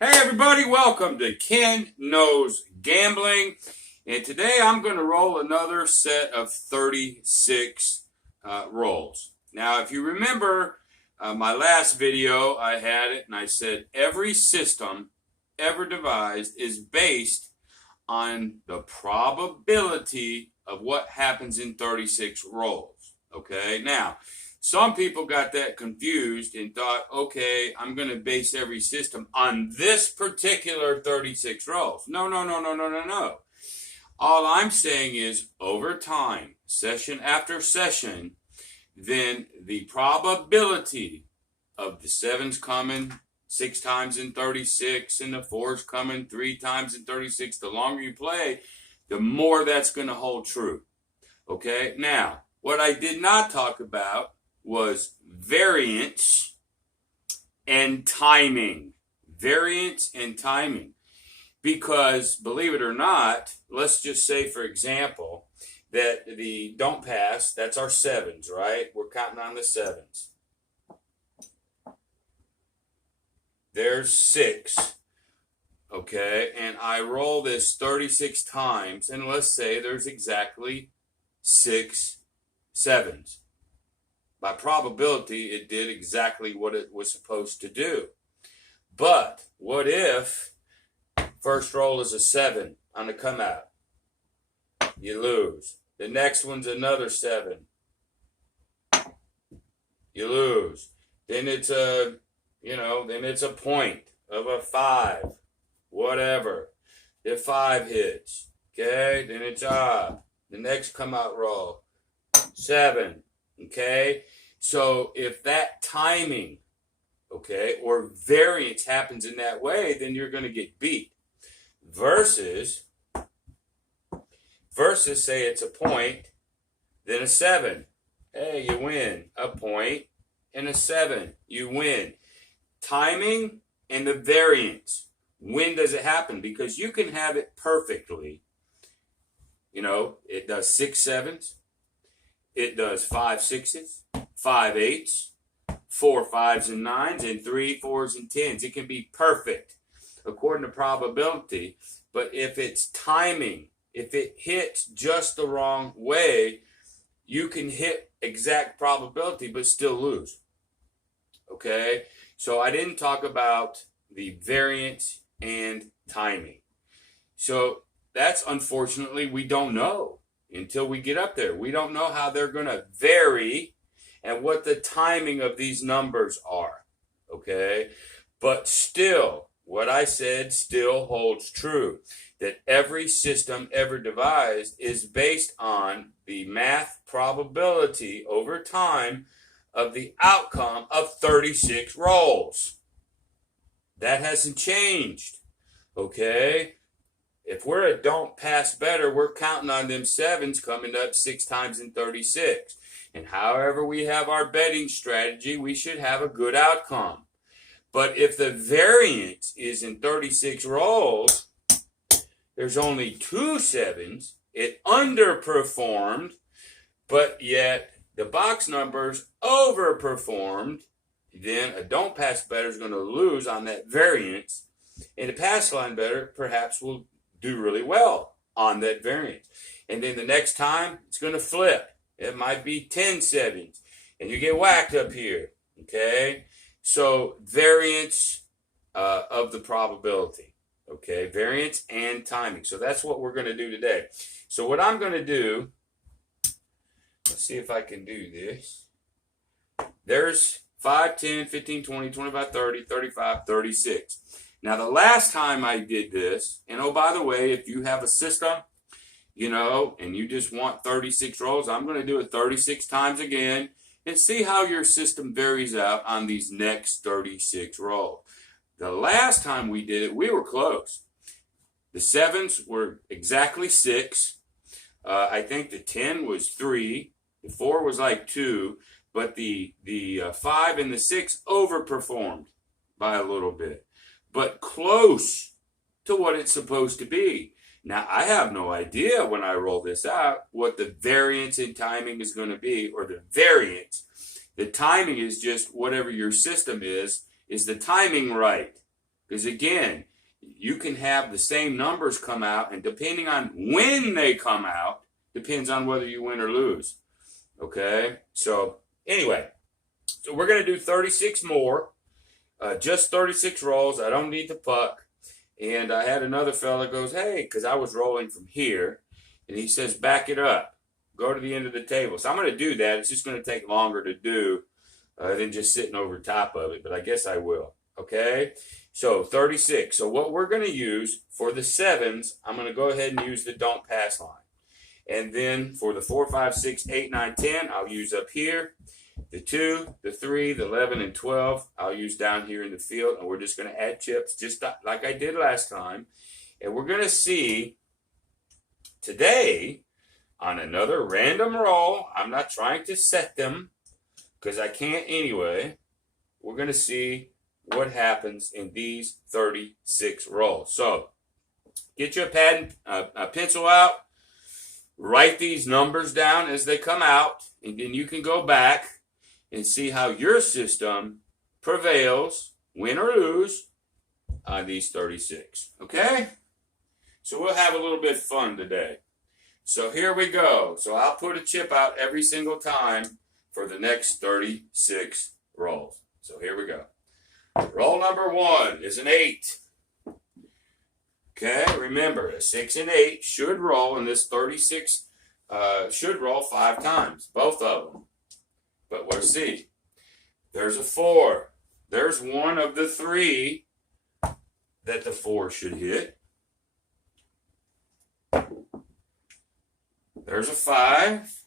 Hey everybody, welcome to Ken Knows Gambling. And today I'm going to roll another set of 36 rolls. Now, if you remember my last video, I had it and I said every system ever devised is based on the probability of what happens in 36 rolls. Okay, now some people got that confused and thought, okay, I'm going to base every system on this particular 36 rolls. No. All I'm saying is over time, session after session, then the probability of the sevens coming 6 times in 36 and the fours coming 3 times in 36, the longer you play, the more that's going to hold true. Okay, now, what I did not talk about was variance and timing. Variance and timing. Because, believe it or not, let's just say, for example, that the don't pass, that's our sevens, right? We're counting on the sevens. There's 6, okay? And I roll this 36 times, and let's say there's exactly 6 sevens. By probability, it did exactly what it was supposed to do. But what if first roll is a 7 on the come out? You lose. The next one's another 7. You lose. Then it's a, then it's a point of a 5. Whatever. The 5 hits. Okay? Then it's odd. The next come out roll. 7. Okay? So if that timing, okay, or variance happens in that way, then you're going to get beat. Versus say it's a point, then a 7. Hey, you win. A point and a 7. You win. Timing and the variance. When does it happen? Because you can have it perfectly. It does 6 sevens. It does 5 6s, 5 8s, 4 5s and 9s, and 3 4s and 10s. It can be perfect according to probability. But if it's timing, if it hits just the wrong way, you can hit exact probability but still lose. Okay? So I didn't talk about the variance and timing. So that's, unfortunately, we don't know until we get up there. We don't know how they're going to vary and what the timing of these numbers are. Okay? But still, what I said still holds true. That every system ever devised is based on the math probability over time of the outcome of 36 rolls. That hasn't changed. Okay? If we're a don't pass better, we're counting on them sevens coming up 6 times in 36. And however we have our betting strategy, we should have a good outcome. But if the variance is in 36 rolls, there's only 2 sevens, it underperformed, but yet the box numbers overperformed, then a don't pass better is going to lose on that variance, and a pass line better perhaps will do really well on that variance. And then the next time, it's going to flip. It might be 10 sevens, and you get whacked up here, okay? So variance of the probability, okay? Variance and timing. So that's what we're going to do today. So what I'm going to do, let's see if I can do this. There's 5, 10, 15, 20, 25, 30, 35, 36. Now, the last time I did this, and oh, by the way, if you have a system, and you just want 36 rolls, I'm going to do it 36 times again and see how your system varies out on these next 36 rolls. The last time we did it, we were close. The sevens were exactly 6. I think the 10 was 3. The 4 was like 2. But the 5 and the 6 overperformed by a little bit. But close to what it's supposed to be. Now, I have no idea when I roll this out what the variance in timing is going to be, or the variance. The timing is just whatever your system is the timing right? Because again, you can have the same numbers come out, and depending on when they come out, depends on whether you win or lose. Okay? So, anyway, so we're going to do 36 more. Just 36 rolls. I don't need the puck. And I had another fella goes, hey, because I was rolling from here, and he says, back it up. Go to the end of the table. So I'm going to do that. It's just going to take longer to do than just sitting over top of it, but I guess I will. Okay? So 36. So what we're going to use for the sevens, I'm going to go ahead and use the don't pass line. And then for the 4, 5, 6, 8, 9, 10, I'll use up here. The 2, the 3, the 11, and 12, I'll use down here in the field. And we're just going to add chips just like I did last time. And we're going to see today on another random roll. I'm not trying to set them because I can't anyway. We're going to see what happens in these 36 rolls. So get your pad and a pencil out. Write these numbers down as they come out, and then you can go back and see how your system prevails, win or lose, on these 36. Okay? So we'll have a little bit of fun today. So here we go. So I'll put a chip out every single time for the next 36 rolls. So here we go. Roll number 1 is an 8. Okay, remember, a 6 and 8 should roll, and this 36 should roll 5 times, both of them. But we'll see. There's a 4. There's one of the 3 that the 4 should hit. There's a 5.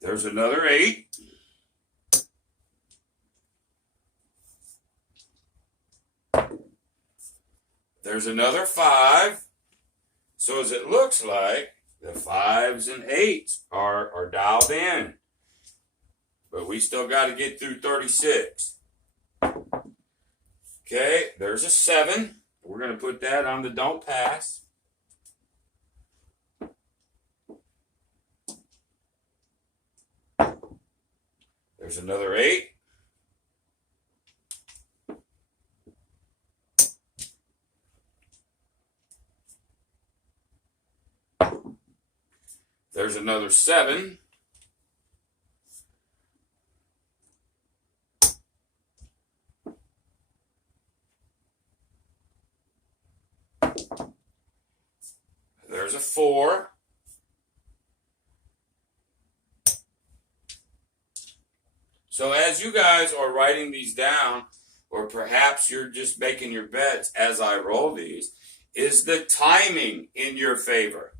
There's another 8. There's another 5. So as it looks like, the 5s and 8s are dialed in. But we still got to get through 36. Okay, there's a 7. We're going to put that on the don't pass. There's another 8. There's another 7. There's a 4. So as you guys are writing these down, or perhaps you're just making your bets as I roll these, is the timing in your favor?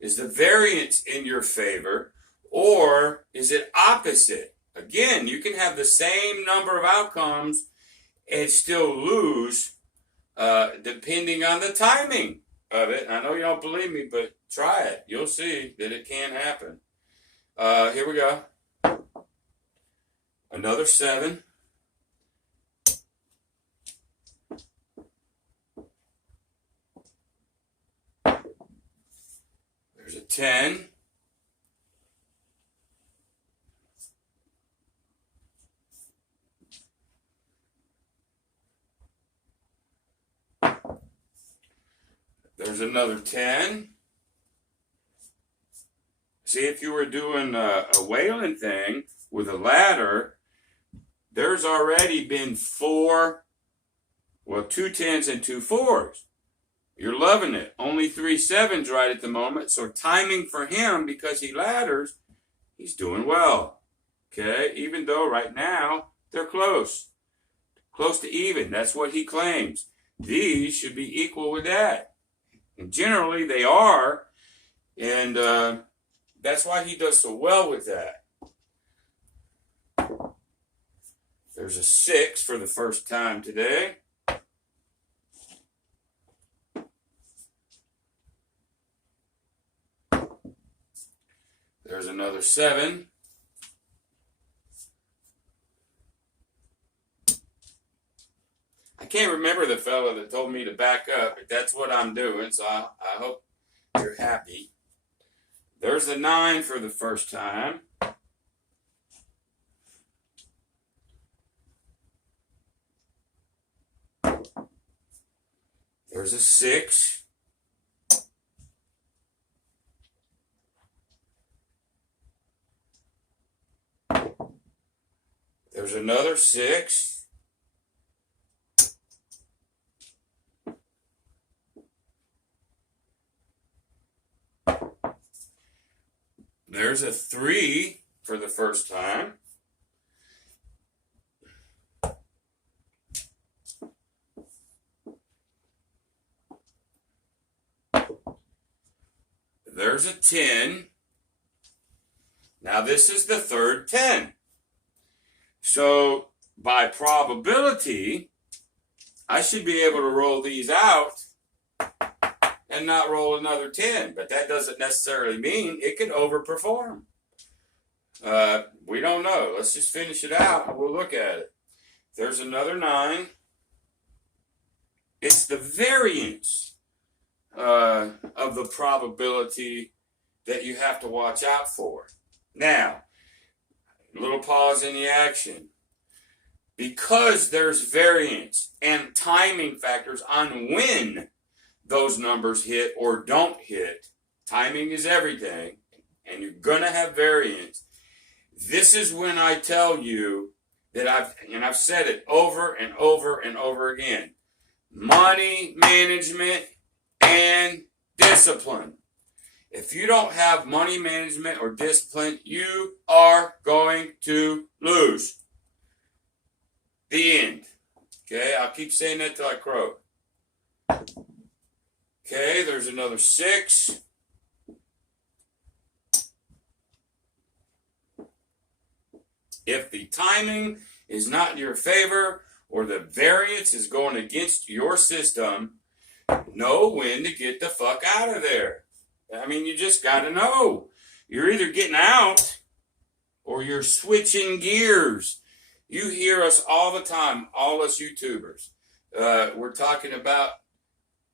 Is the variance in your favor, or is it opposite? Again, you can have the same number of outcomes and still lose depending on the timing of it. I know you don't believe me, but try it. You'll see that it can happen. Here we go. Another 7. There's a 10. There's another 10. See, if you were doing a whaling thing with a ladder, there's already been 2 10s and 2 4s. You're loving it. Only 3 7s right at the moment. So timing for him, because he ladders, he's doing well. Okay, even though right now they're close to even. That's what he claims. These should be equal with that. And generally they are. And that's why he does so well with that. There's a 6 for the first time today. There's another 7. I can't remember the fellow that told me to back up, but that's what I'm doing, so I hope you're happy. There's a 9 for the first time. There's a 6. There's another 6. There's a 3 for the first time. There's a 10. Now this is the third 10. So by probability, I should be able to roll these out and not roll another 10. But that doesn't necessarily mean it can overperform. We don't know. Let's just finish it out and we'll look at it. There's another 9. It's the variance of the probability that you have to watch out for. Now, a little pause in the action. Because there's variance and timing factors on when those numbers hit or don't hit, timing is everything, and you're going to have variance. This is when I tell you that I've said it over and over and over again. Money management and discipline. If you don't have money management or discipline, you are going to lose. The end. Okay, I'll keep saying that till I croak. Okay, there's another 6. If the timing is not in your favor or the variance is going against your system, know when to get the fuck out of there. I mean, you just got to know. You're either getting out or you're switching gears. You hear us all the time, all us YouTubers. We're talking about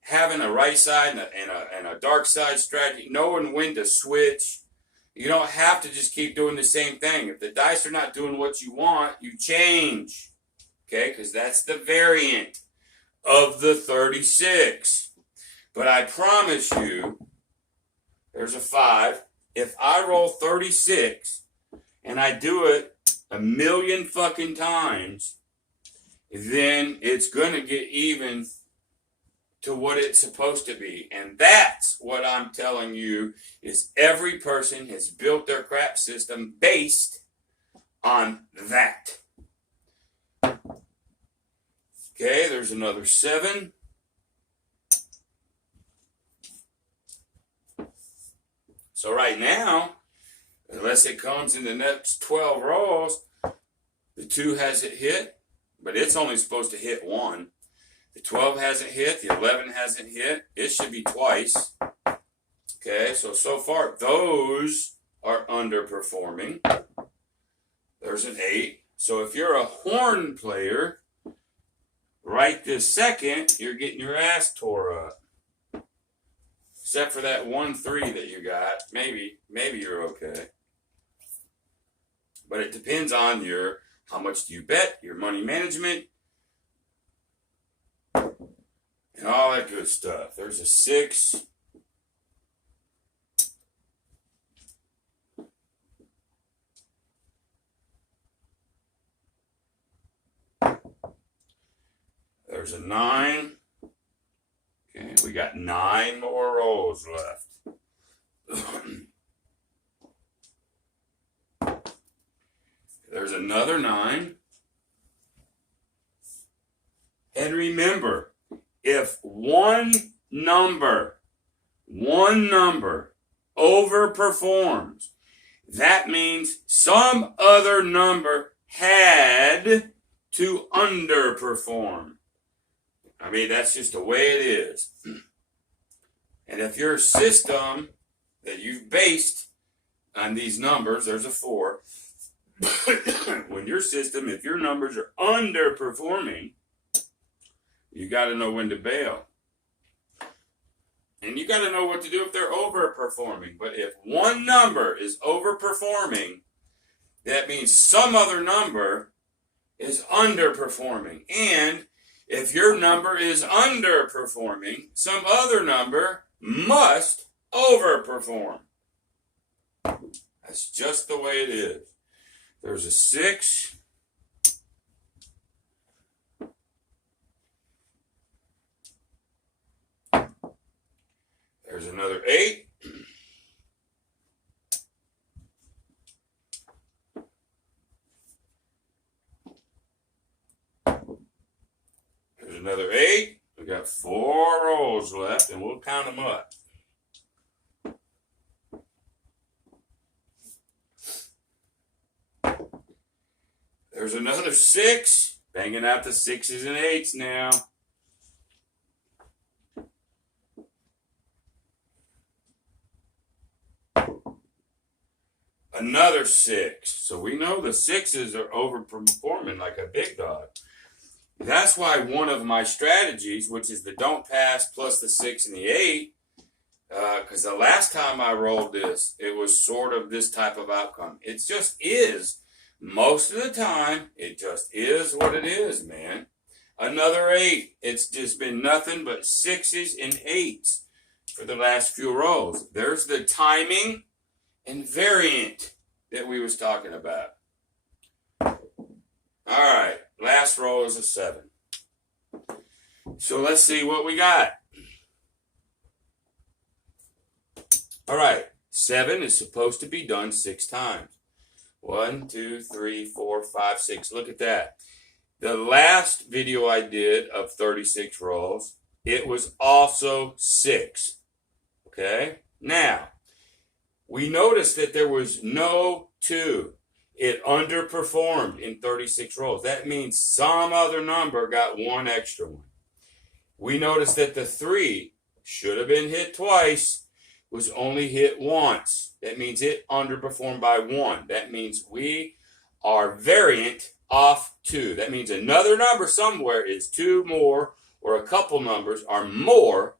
having a right side and a dark side strategy, knowing when to switch. You don't have to just keep doing the same thing. If the dice are not doing what you want, you change. Okay, because that's the variant of the 36. But I promise you, there's a 5. If I roll 36 and I do it a million fucking times, then it's going to get even to what it's supposed to be. And that's what I'm telling you is every person has built their crap system based on that. Okay, there's another 7. So right now, unless it comes in the next 12 rolls, the 2 hasn't hit, but it's only supposed to hit 1. The 12 hasn't hit, the 11 hasn't hit. It should be twice. Okay, so far, those are underperforming. There's an 8. So if you're a horn player, right this second, you're getting your ass tore up. Except for that 1-3 that you got. Maybe you're okay. But it depends on how much do you bet, your money management, and all that good stuff. There's a 6. There's a 9. Okay, we got 9 more rolls left. There's another 9. And remember, if one number overperforms, that means some other number had to underperform. I mean, that's just the way it is. And if your system that you've based on these numbers, there's a 4. When your system, if your numbers are underperforming, you got to know when to bail. And you got to know what to do if they're overperforming. But if one number is overperforming, that means some other number is underperforming. And If your number is underperforming, some other number must overperform. That's just the way it is. There's a 6. There's another 8. There's another 8. We got 4 rolls left, and we'll count them up. There's another 6. Banging out the 6s and 8s now. Another 6. So we know the 6s are overperforming like a big dog. That's why one of my strategies, which is the don't pass plus the 6 and the 8, because the last time I rolled this, it was sort of this type of outcome. It just is. Most of the time, it just is what it is, man. Another 8. It's just been nothing but 6s and 8s for the last few rolls. There's the timing and variant that we was talking about. All right, last roll is a 7. So let's see what we got. All right, 7 is supposed to be done 6 times. 1, 2, 3, 4, 5, 6. Look at that. The last video I did of 36 rolls, it was also 6. Okay? Now, we noticed that there was no 2. It underperformed in 36 rolls. That means some other number got 1 extra one. We noticed that the 3 should have been hit twice, was only hit once. That means it underperformed by 1. That means we are variant off 2. That means another number somewhere is 2 more, or a couple numbers are more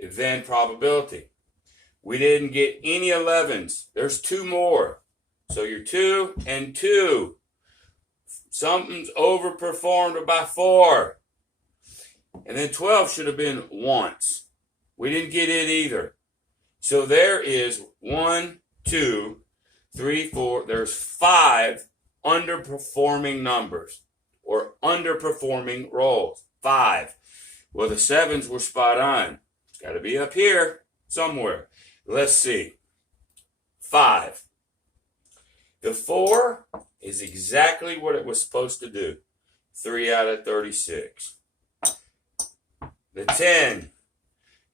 than probability. We didn't get any 11s. There's 2 more. So you're 2 and 2. Something's overperformed by 4. And then 12 should have been once. We didn't get it either. So there is 1, 2, 3, 4. There's 5 underperforming numbers or underperforming rolls. 5. Well, the 7s were spot on. It's got to be up here somewhere. Let's see. 5. The 4 is exactly what it was supposed to do. 3 out of 36. The 10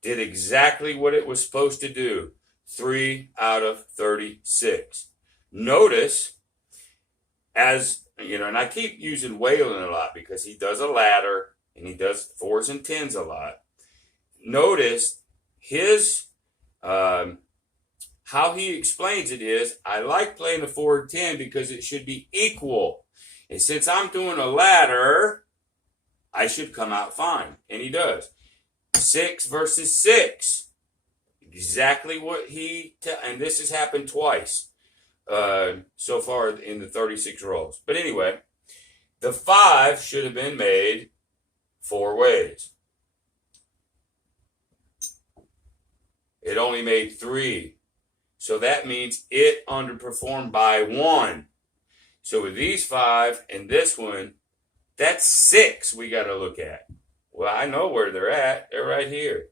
did exactly what it was supposed to do. 3 out of 36. Notice, as you know, and I keep using Waylon a lot because he does a ladder and he does 4s and 10s a lot. Notice his how he explains it is, I like playing the 4 and 10 because it should be equal. And since I'm doing a ladder, I should come out fine. And he does. 6 versus 6. Exactly what and this has happened twice so far in the 36 rolls. But anyway, the 5 should have been made 4 ways. It only made 3. So that means it underperformed by 1. So with these 5 and this one, that's 6 we got to look at. Well, I know where they're at. They're right here.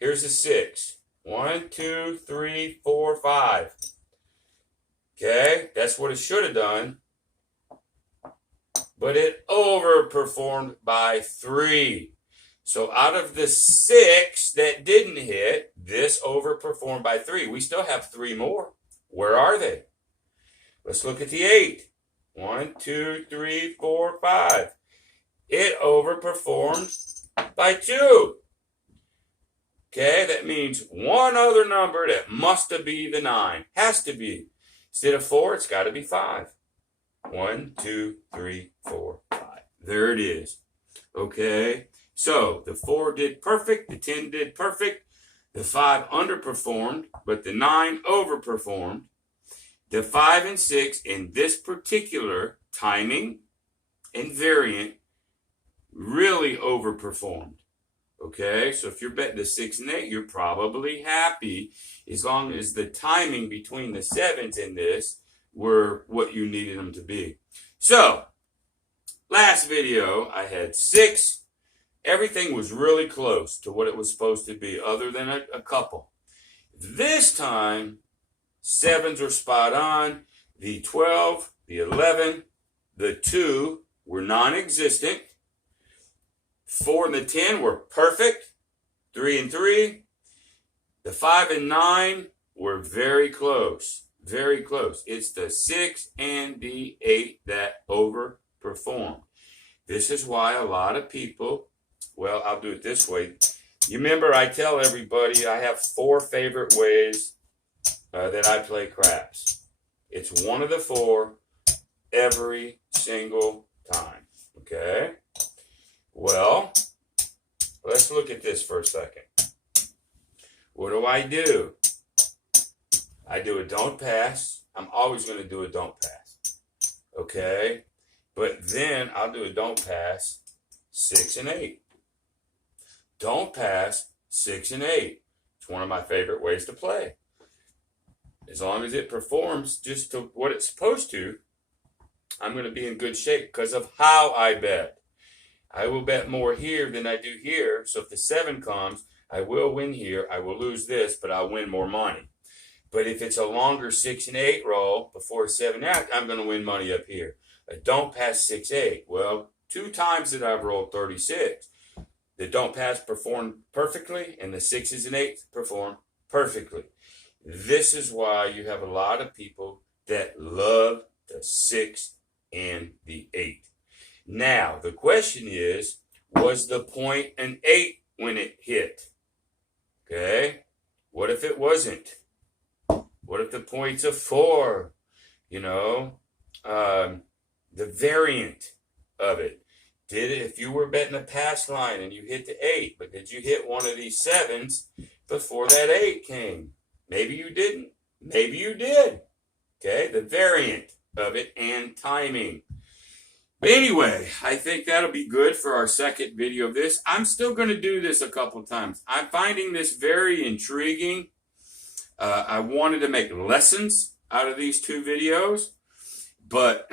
Here's the 6. 1, 2, 3, 4, 5. Okay, that's what it should have done. But it overperformed by 3. So out of the 6 that didn't hit, this overperformed by 3. We still have 3 more. Where are they? Let's look at the 8. 1, 2, 3, 4, 5. It overperformed by 2. Okay, that means one other number that must be the 9. Has to be. Instead of 4, it's got to be 5. 1, 2, 3, 4, 5. There it is. Okay, so the 4 did perfect. The 10 did perfect. The 5 underperformed, but the 9 overperformed. The 5 and 6 in this particular timing and variant really overperformed. Okay, so if you're betting the 6 and 8, you're probably happy as long as the timing between the 7s in this were what you needed them to be. So, last video, I had 6. Everything was really close to what it was supposed to be, other than a couple. This time, 7s are spot on. The 12, the 11, the 2 were non-existent. 4 and the 10 were perfect. 3 and 3. The 5 and 9 were very close. Very close. It's the 6 and the 8 that overperformed. This is why a lot of people, well, I'll do it this way. You remember I tell everybody I have 4 favorite ways that I play craps. It's one of the 4 every single time. Okay? Well, let's look at this for a second. What do? I do a don't pass. I'm always going to do a don't pass. Okay? But then I'll do a don't pass 6 and 8. Don't pass 6 and 8. It's one of my favorite ways to play. As long as it performs just to what it's supposed to, I'm going to be in good shape because of how I bet. I will bet more here than I do here. So if the 7 comes, I will win here. I will lose this, but I'll win more money. But if it's a longer 6 and 8 roll before 7 out, I'm going to win money up here. A don't pass 6, 8. Well, 2 times that I've rolled 36. The don't pass performed perfectly, and the 6s and 8s perform perfectly. This is why you have a lot of people that love the 6 and the 8. Now, the question is, was the point an 8 when it hit? Okay? What if it wasn't? What if the point's a 4? You know, the variant of it. If you were betting a pass line and you hit the 8, but did you hit one of these 7s before that 8 came? Maybe you didn't. Maybe you did. Okay, the variant of it and timing. But anyway, I think that'll be good for our second video of this. I'm still going to do this a couple times. I'm finding this very intriguing. I wanted to make lessons out of these 2 videos. But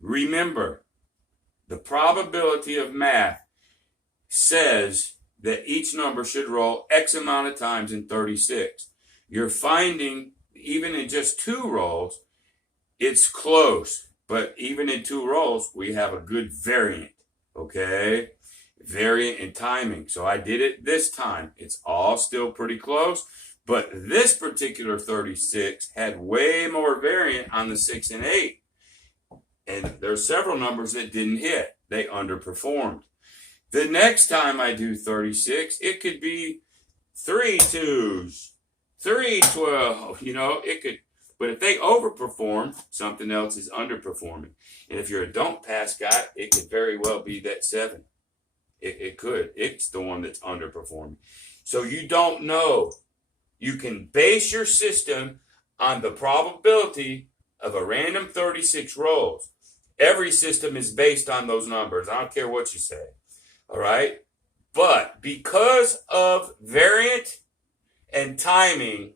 remember, the probability of math says that each number should roll X amount of times in 36. You're finding, even in just 2 rolls, it's close. But even in 2 rolls, we have a good variant. Okay? Variant and timing. So I did it this time. It's all still pretty close. But this particular 36 had way more variant on the 6 and 8. And there's several numbers that didn't hit. They underperformed. The next time I do 36, it could be 3 2s, 3 12. You know, it could. But if they overperform, something else is underperforming. And if you're a don't pass guy, it could very well be that 7. It could. It's the one that's underperforming. So you don't know. You can base your system on the probability of a random 36 rolls. Every system is based on those numbers. I don't care what you say. All right? But because of variant and timing,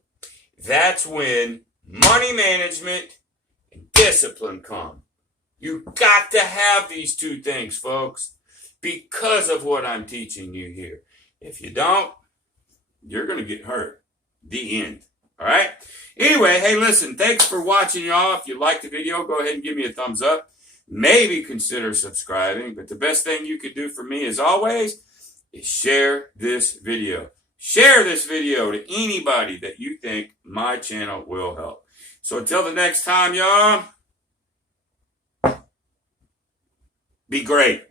that's when money management and discipline come. You got to have these 2 things, folks, because of what I'm teaching you here. If you don't, you're going to get hurt. The end. All right? Anyway, hey, listen, thanks for watching, y'all. If you liked the video, go ahead and give me a thumbs up. Maybe consider subscribing. But the best thing you could do for me, as always, is share this video. Share this video to anybody that you think my channel will help. So until the next time, y'all, be great.